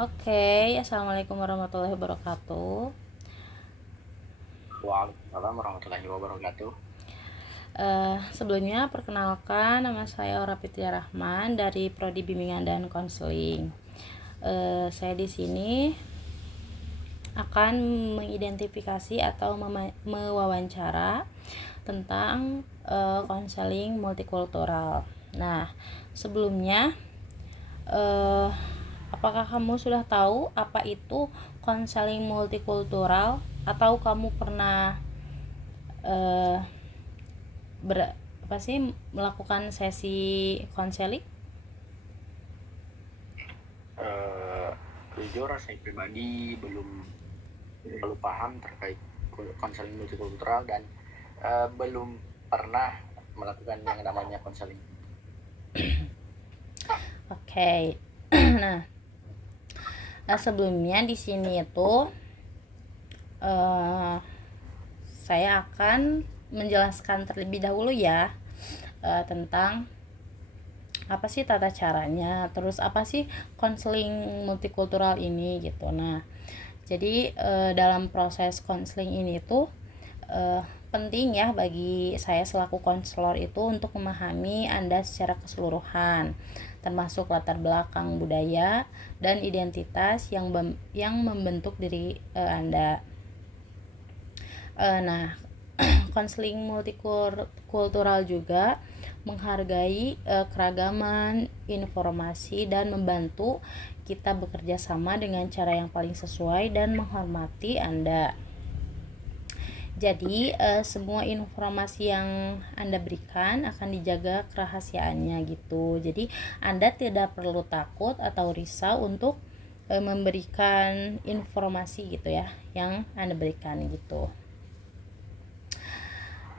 Oke, assalamualaikum warahmatullahi wabarakatuh. Waalaikumsalam warahmatullahi wabarakatuh. Sebelumnya perkenalkan, nama saya Aura Fitria Rahman dari Prodi Bimbingan dan Konseling. Saya di sini akan mengidentifikasi atau mewawancara tentang konseling multikultural. Nah, sebelumnya eh, apakah kamu sudah tahu apa itu konseling multikultural atau kamu pernah eh, apa sih melakukan sesi konseling? Eh, Jujur saya pribadi belum terlalu paham terkait konseling multikultural dan belum pernah melakukan yang namanya konseling. Oke. Nah, sebelumnya di sini itu eh, saya akan menjelaskan terlebih dahulu ya tentang apa sih tata caranya, terus apa sih konseling multikultural ini gitu. Nah, jadi dalam proses konseling ini tuh penting ya bagi saya selaku konselor itu untuk memahami Anda secara keseluruhan, termasuk latar belakang budaya dan identitas yang membentuk diri Anda. Nah, konseling multikultural juga menghargai keragaman informasi dan membantu kita bekerja sama dengan cara yang paling sesuai dan menghormati Anda. Jadi semua informasi yang Anda berikan akan dijaga kerahasiaannya gitu. Jadi Anda tidak perlu takut atau risau untuk memberikan informasi gitu ya yang Anda berikan gitu.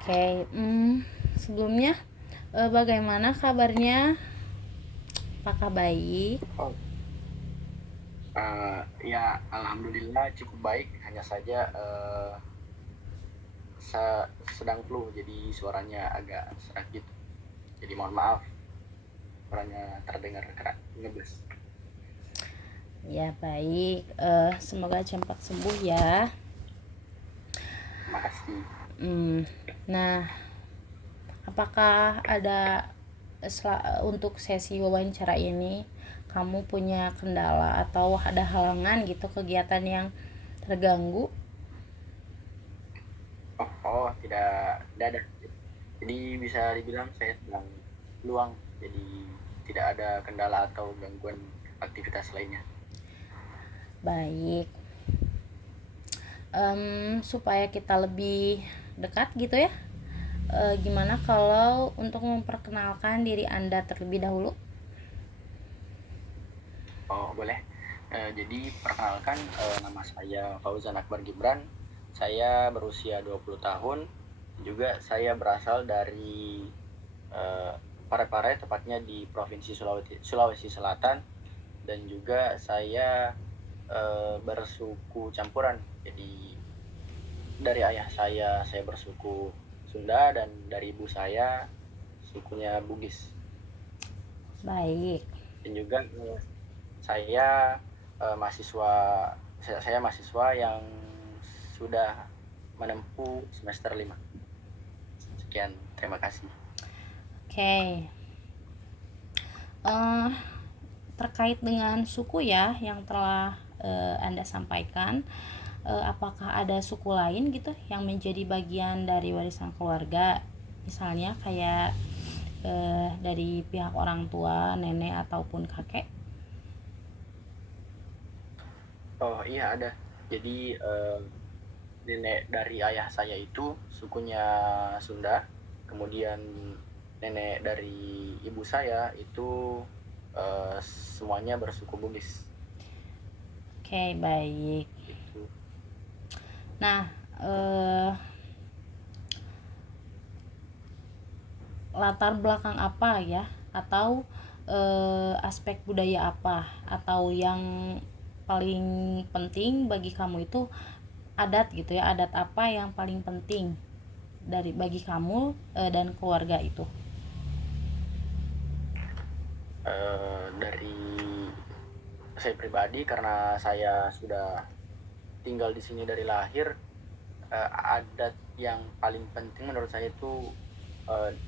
Oke, sebelumnya bagaimana kabarnya? Apakah baik? Oh, ya alhamdulillah cukup baik. Hanya saja sedang flu, jadi suaranya agak serak gitu. Jadi mohon maaf, suaranya terdengar ngebes. Ya baik, semoga cepat sembuh ya. Terima kasih. Nah, apakah ada untuk sesi wawancara ini kamu punya kendala atau ada halangan gitu kegiatan yang terganggu? Tidak ada. Jadi bisa dibilang saya sedang luang, jadi tidak ada kendala atau gangguan aktivitas lainnya. Baik. Supaya kita lebih dekat gitu ya, gimana kalau untuk memperkenalkan diri Anda terlebih dahulu? Oh boleh. Jadi perkenalkan, nama saya Fauzan Akbar Gibran. Saya berusia 20 tahun. Juga saya berasal dari uh, Parepare, tepatnya di Provinsi Sulawesi Selatan. Dan juga saya bersuku campuran. Jadi dari ayah saya bersuku Sunda, dan dari ibu saya sukunya Bugis. Baik. Dan juga saya mahasiswa saya mahasiswa yang sudah menempuh semester 5. Sekian, terima kasih. Oke. uh, Terkait dengan suku ya yang telah Anda sampaikan, apakah ada suku lain gitu yang menjadi bagian dari warisan keluarga, misalnya kayak dari pihak orang tua, nenek ataupun kakek? Oh iya, ada. Jadi nenek dari ayah saya itu sukunya Sunda, kemudian nenek dari ibu saya itu semuanya bersuku Bugis. Oke, baik. Itu Nah, latar belakang apa ya, atau aspek budaya apa atau yang paling penting bagi kamu itu, adat gitu ya, adat apa yang paling penting dari bagi kamu dan keluarga itu? dari saya pribadi, karena saya sudah tinggal di sini dari lahir, adat yang paling penting menurut saya itu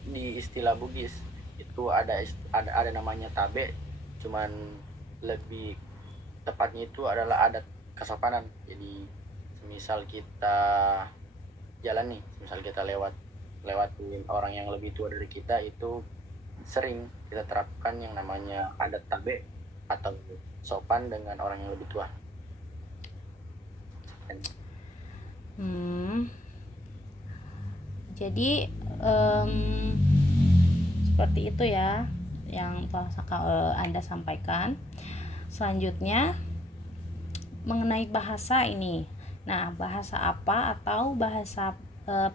di istilah Bugis itu ada namanya tabe, cuman lebih tepatnya itu adalah adat kesopanan. Jadi misal kita jalan nih, misal kita lewatin orang yang lebih tua dari kita, itu sering kita terapkan yang namanya adat tabe atau sopan dengan orang yang lebih tua. Hmm, jadi em, seperti itu ya yang telah Anda sampaikan. Selanjutnya mengenai bahasa ini. Nah, bahasa apa atau bahasa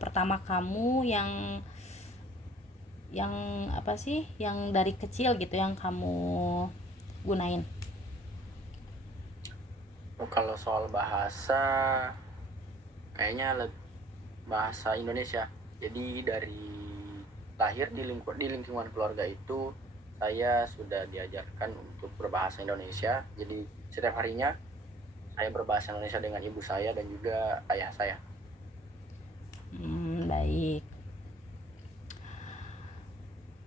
pertama kamu yang apa sih? Yang dari kecil gitu yang kamu gunain? Kalau soal bahasa, kayaknya bahasa Indonesia. Jadi dari lahir di lingkungan keluarga itu saya sudah diajarkan untuk berbahasa Indonesia. Jadi setiap harinya saya berbahasa Indonesia dengan ibu saya dan juga ayah saya. Baik.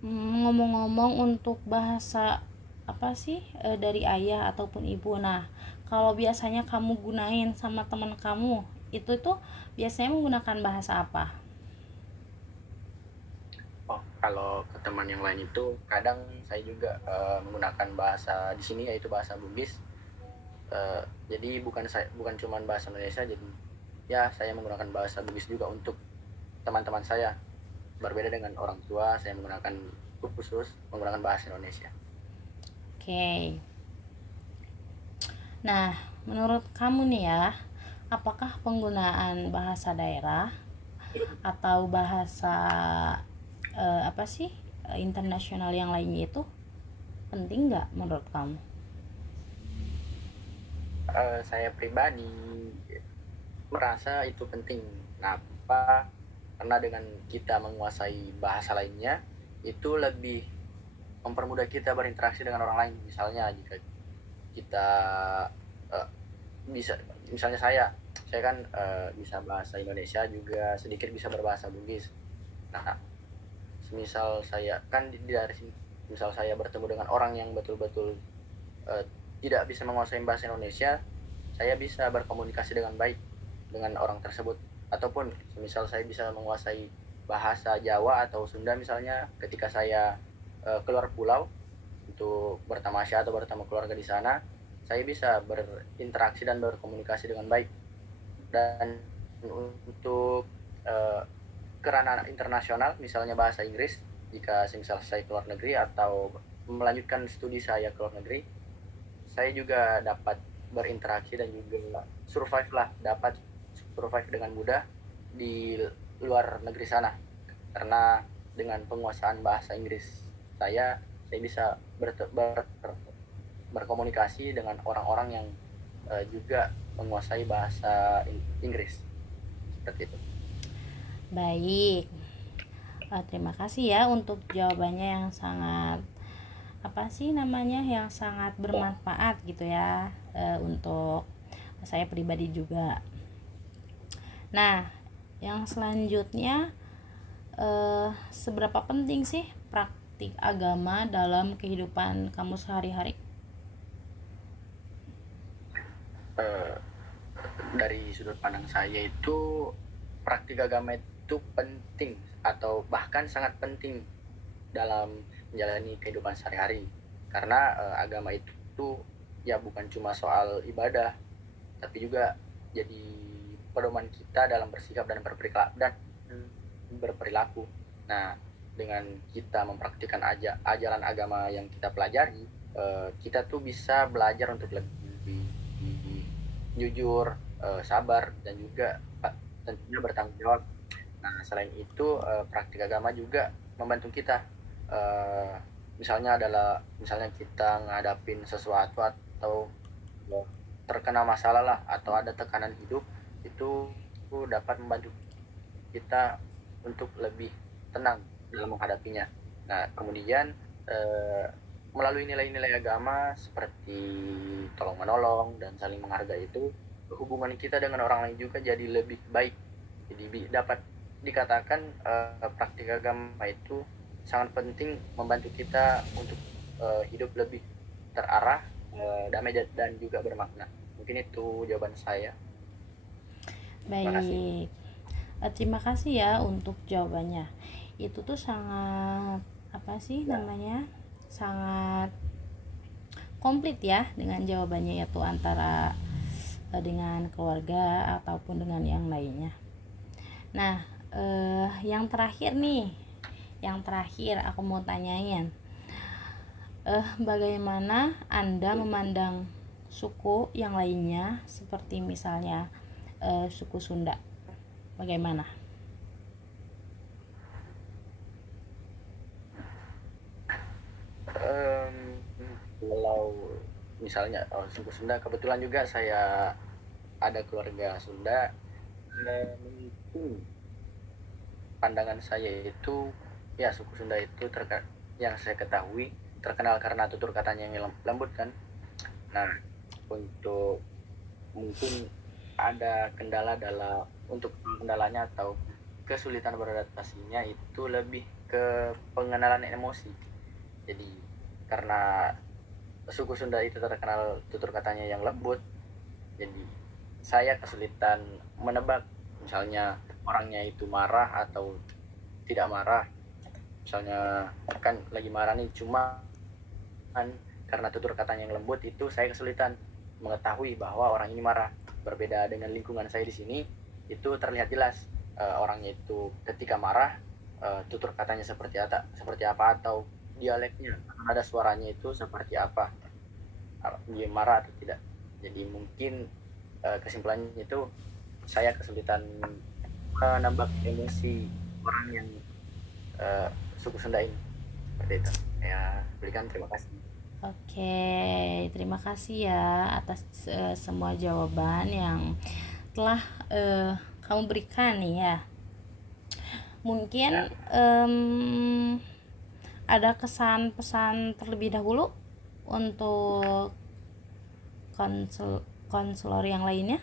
Ngomong-ngomong untuk bahasa apa sih dari ayah ataupun ibu. Nah, kalau biasanya kamu gunain sama teman kamu, itu tuh biasanya menggunakan bahasa apa? Oh, kalau ke teman yang lain itu kadang saya juga menggunakan bahasa di sini yaitu bahasa Bugis. Jadi bukan cuma bahasa Indonesia, jadi ya saya menggunakan bahasa Bugis juga untuk teman-teman saya. Berbeda dengan orang tua, saya menggunakan khusus menggunakan bahasa Indonesia. Oke. Nah, menurut kamu nih ya, apakah penggunaan bahasa daerah atau bahasa apa sih internasional yang lainnya itu penting nggak menurut kamu? Saya pribadi merasa itu penting. Kenapa? Karena dengan kita menguasai bahasa lainnya, itu lebih mempermudah kita berinteraksi dengan orang lain. Misalnya jika kita uh, bisa, misalnya saya kan bisa bahasa Indonesia juga sedikit bisa berbahasa Bugis. Nah, misal saya kan dari sini, misal saya bertemu dengan orang yang betul-betul uh, tidak bisa menguasai bahasa Indonesia, saya bisa berkomunikasi dengan baik dengan orang tersebut. Ataupun misal saya bisa menguasai bahasa Jawa atau Sunda misalnya, ketika saya keluar pulau untuk bertamasya atau bertemu keluarga di sana, saya bisa berinteraksi dan berkomunikasi dengan baik. Dan untuk uh, kerana internasional, misalnya bahasa Inggris, jika misal saya keluar negeri atau melanjutkan studi saya keluar negeri, saya juga dapat berinteraksi dan juga dapat survive dengan mudah di luar negeri sana. Karena dengan penguasaan bahasa Inggris saya bisa berkomunikasi dengan orang-orang yang juga menguasai bahasa Inggris. Seperti itu. Baik. Terima kasih ya untuk jawabannya yang sangat apa sih namanya yang sangat bermanfaat gitu ya untuk saya pribadi juga. Nah, yang selanjutnya seberapa penting sih praktik agama dalam kehidupan kamu sehari-hari? Eh, dari sudut pandang saya itu praktik agama itu penting atau bahkan sangat penting dalam menjalani kehidupan sehari-hari. Karena agama itu ya bukan cuma soal ibadah, tapi juga jadi pedoman kita dalam bersikap dan berperilaku. Nah, dengan kita mempraktikkan ajaran agama yang kita pelajari, kita tuh bisa belajar untuk lebih jujur, sabar, dan juga tentunya bertanggung jawab. Nah, selain itu praktik agama juga membantu kita. Uh, misalnya kita ngadapin sesuatu atau terkena masalah lah atau ada tekanan hidup, itu dapat membantu kita untuk lebih tenang dalam menghadapinya. Nah, kemudian eh, melalui nilai-nilai agama seperti tolong menolong dan saling menghargai itu, hubungan kita dengan orang lain juga jadi lebih baik. Jadi dapat dikatakan praktik agama itu sangat penting membantu kita untuk hidup lebih terarah, damai dan juga bermakna. Mungkin itu jawaban saya. Terima kasih. Baik. Terima kasih ya untuk jawabannya. Itu tuh sangat apa sih namanya? Sangat komplit ya dengan jawabannya, yaitu antara dengan keluarga ataupun dengan yang lainnya. Nah, yang terakhir nih, yang terakhir aku mau tanyain, bagaimana Anda memandang suku yang lainnya seperti misalnya suku Sunda? Bagaimana? Kalau misalnya suku Sunda, kebetulan juga saya ada keluarga Sunda. Mungkin pandangan saya itu, ya suku Sunda itu yang saya ketahui terkenal karena tutur katanya yang lembut kan. Nah, untuk mungkin ada untuk kendalanya atau kesulitan beradaptasinya itu lebih ke pengenalan emosi. Jadi karena suku Sunda itu terkenal tutur katanya yang lembut, jadi saya kesulitan menebak misalnya orangnya itu marah atau tidak marah. Misalnya kan lagi marah nih, cuma karena tutur katanya yang lembut itu saya kesulitan mengetahui bahwa orang ini marah. Berbeda dengan lingkungan saya di sini, itu terlihat jelas orangnya itu ketika marah, tutur katanya seperti apa atau dialeknya, ada suaranya itu seperti apa, dia marah atau tidak. Jadi mungkin kesimpulannya itu saya kesulitan menebak emosi orang yang suku Sunda ini. Seperti itu. Ya, berikan terima kasih. Oke, terima kasih ya atas semua jawaban yang telah kamu berikan nih ya. Mungkin ada kesan pesan terlebih dahulu untuk konselor yang lainnya.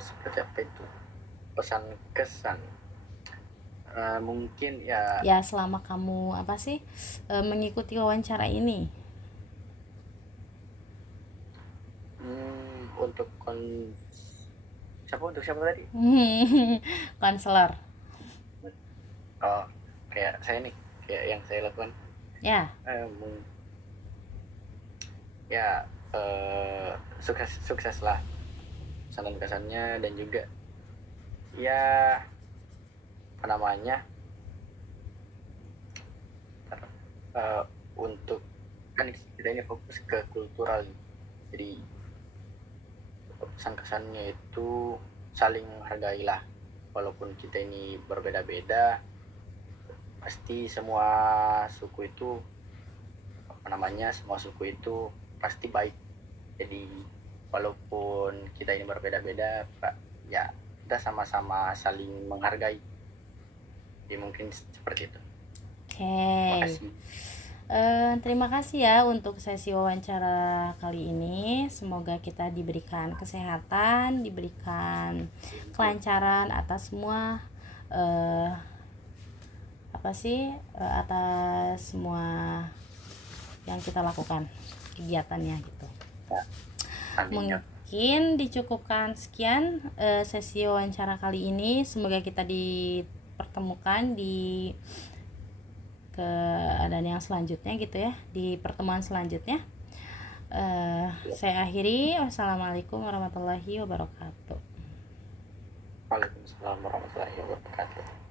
Seperti apa itu? Pesan kesan. Mungkin ya, Ya, selama kamu apa sih mengikuti wawancara ini. untuk siapa tadi? Konselor. Oh, kayak saya nih, kayak yang saya lakukan, Ya, ya sukses lah saran kesannya, dan juga ya apa namanya, untuk kan kita ini fokus ke kultural, jadi pesan kesannya itu saling menghargailah, walaupun kita ini berbeda-beda, pasti semua suku itu pasti baik. Jadi walaupun kita ini berbeda-beda, Pak, ya kita sama-sama saling menghargai. Jadi mungkin seperti itu. Terima oke. kasih. Terima kasih ya untuk sesi wawancara kali ini. Semoga kita diberikan kesehatan, diberikan kelancaran atas semua eh, atas semua yang kita lakukan kegiatannya gitu. Ya, amin ya. Mungkin dicukupkan sekian sesi wawancara kali ini. Semoga kita dipertemukan di keadaan yang selanjutnya gitu ya, di pertemuan selanjutnya. Saya akhiri. Wassalamualaikum warahmatullahi wabarakatuh. Waalaikumsalam warahmatullahi wabarakatuh.